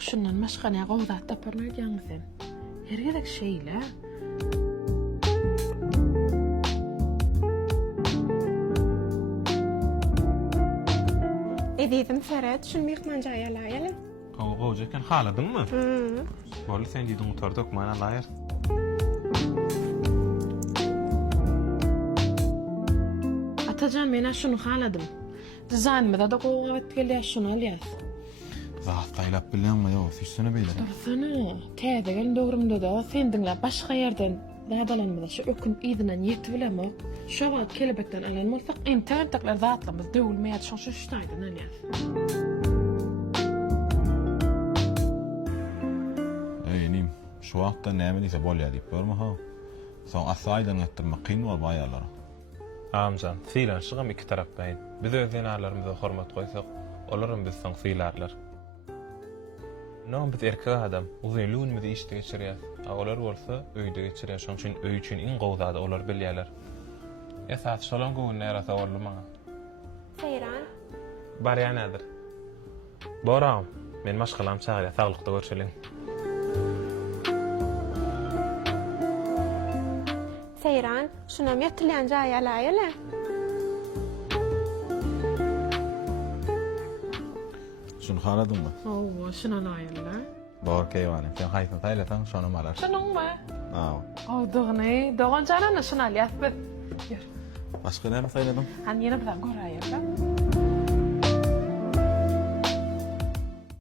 şundan maşgana gowzat taparnaýan sen. Hergedek şeýle. Edidim Ferhat, şunu mehmanca ayalaýaly. Gowjaken haladyňmy? Bolu sen diýdiň oturduk mana laýar. Atajan mena şunu haladym. Dizaynymda da gowgat gelýär şunu alýas. Zat gaýlap bilýänmi ýok, süýsene beýle. Dursana, täze gelen dogrumda da sen diňle başga ýerden dadalanmada şu ökün ýedinden ýetip bilemek. Şu wagt kelebekden alan bolsak, internetler zatlamyz döwülmeýär, şoň şu ştaýdan alýas. Nim, şu wagtda näme diýse bolýar diýip görme ha. Soň asaýdan etdirmek kyn bol baýalar. Amcan, filan şygam iki tarap beýin. Biz öz dinarlarymyza hormat goýsak, olaryň biz soň filarlar. No, biz erkek adam, uzunluğunu işte geçirýär. Olar bolsa öýde geçirýär. Şoň üçin öý üçin iň gowzady olar bilýärler. Esas şolan gowunlar asa boldy maňa. Seyran. Barýa nädir? Boram, men maşgalam çagyrýar, saglykda görşeliň. Seyran, şuna ýetilýänje ayalaýaly. Şunu haladyňmy? Oo, şuna laýyla. Bor keýwanym, sen haýsyn taýlasaň şonu malar. Şununma. Aw. Awdygyny, dogan janana şuna alýas biz. Ýür. Başga näme taýladym? Han ýene bilen goraýar.